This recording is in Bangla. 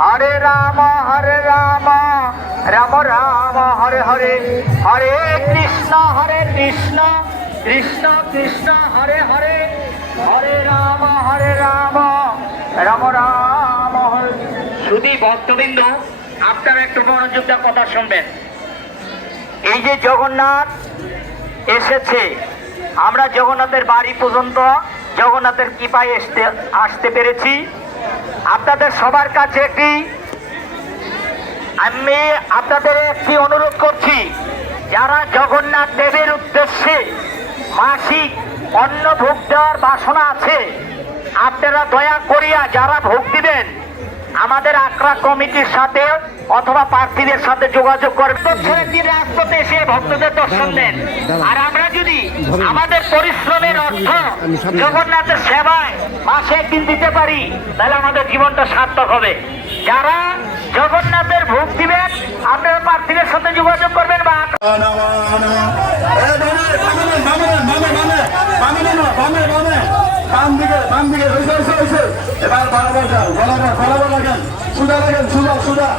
হরে রাম রাম রাম হরে হরে, হরে কৃষ্ণ কৃষ্ণ কৃষ্ণ হরে হরে, হরে রাম রাম রাম হরে। শুধু ভক্তবৃন্দ, আপনারা একটু মনোযোগ দিয়ে কথা শুনবেন। এই যে জগন্নাথ এসেছে, আমরা জগন্নাথের বাড়ি পর্যন্ত জগন্নাথের কৃপায় আসতে পেরেছি। আপনাদের সবার কাছে আমি আপনাদের একটি অনুরোধ করছি, যারা জগন্নাথ দেবের উদ্দেশ্যে মাসিক অন্ন ভোগ দেওয়ার বাসনা আছে, আপনারা দয়া করিয়া যারা ভোগ দিবেন আমাদের আখড়া কমিটির সাথে অথবা প্রার্থীদের সাথে যোগাযোগ করবেন। রাজপথে এসে ভক্তদের দর্শন দেন, আর আমরা যদি আমাদের পরিশ্রমের অর্থ জগন্নাথের সেবায় মাসে একদিন দিতে পারি, তাহলে আমাদের জীবনটা সার্থক হবে। যারা জগন্নাথের ভোগ দিবেন আপনারা প্রার্থীদের সাথে যোগাযোগ করবেন। বা এবার বরাবর বরাবর লাগেন, সুদা লাগেন, সুদা